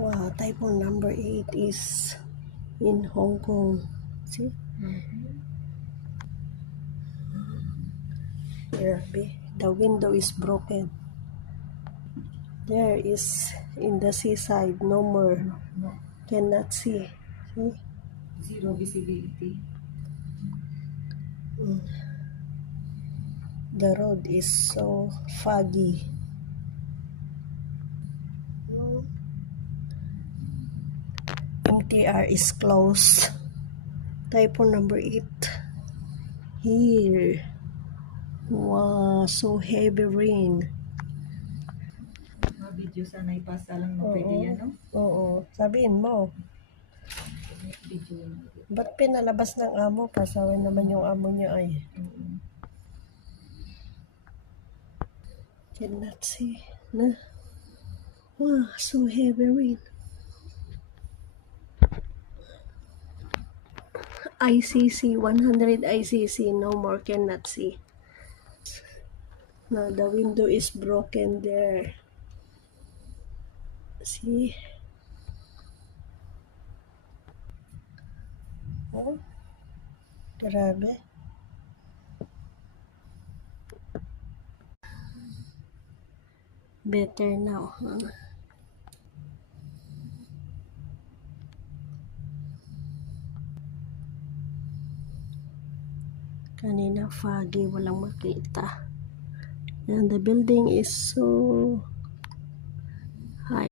Wow, typhoon number 8 is in Hong Kong. See? Grabe. The window is broken. There is in the seaside, no more. No. Cannot see. See? Zero visibility. The road is so foggy. MTR is closed. Typhoon number 8. Here. Wow, so heavy rain. Mga video sana ipasa lang no, pwede yan, no? Oo. Sabihin mo, Video yan. ba't pinalabas ng amo? Pasawin naman yung amo niya ay. Cannot see. Na? Wow, so heavy rain. ICC, 100 ICC, no more cannot see. Now the window is broken there. See? Oh, grabe. Better now, huh? Kanina foggy, walang makita. And the building is so